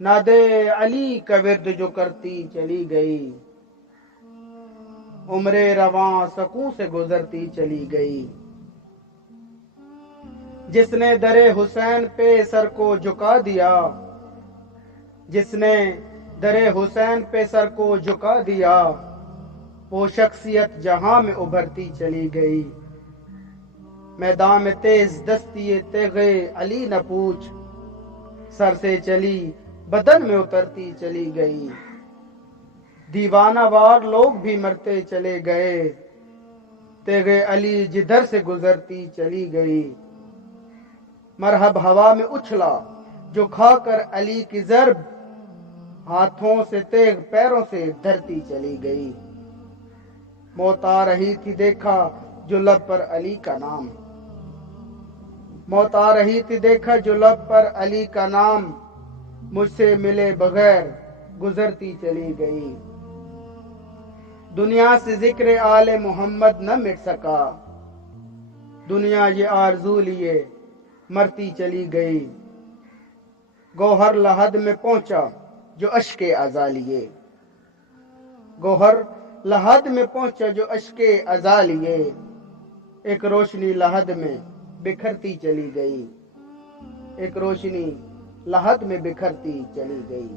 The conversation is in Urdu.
نادے علی کا ورد جو کرتی چلی گئی، عمر رواں سکوں سے گزرتی چلی گئی۔ جس نے در حسین پہ سر کو جھکا دیا، جس نے در حسین پہ سر کو جھکا دیا، وہ شخصیت جہاں میں ابھرتی چلی گئی۔ میدان میں تیز دستی تیغ علی نہ پوچھ، سر سے چلی بدن میں اترتی چلی گئی۔ دیوانہ وار لوگ بھی مرتے چلے گئے، تیغ علی جدھر سے گزرتی چلی گئی۔ مرحب ہوا میں اچھلا جو کھا کر علی کی ضرب، ہاتھوں سے تیغ پیروں سے دھرتی چلی گئی۔ موت آ رہی تھی دیکھا جو لب پر علی کا نام، موت آ رہی تھی دیکھا جو لب پر علی کا نام، مجھ سے ملے بغیر گزرتی چلی گئی۔ دنیا سے ذکر آل محمد نہ مٹ سکا، دنیا یہ آرزو لیے مرتی چلی گئی۔ گوہر لحد میں پہنچا جو اشک ازا لیے، گوہر لحد میں پہنچا جو اشک ازا لیے، ایک روشنی لحد میں بکھرتی چلی گئی، ایک روشنی لحد میں بکھرتی چلی گئی۔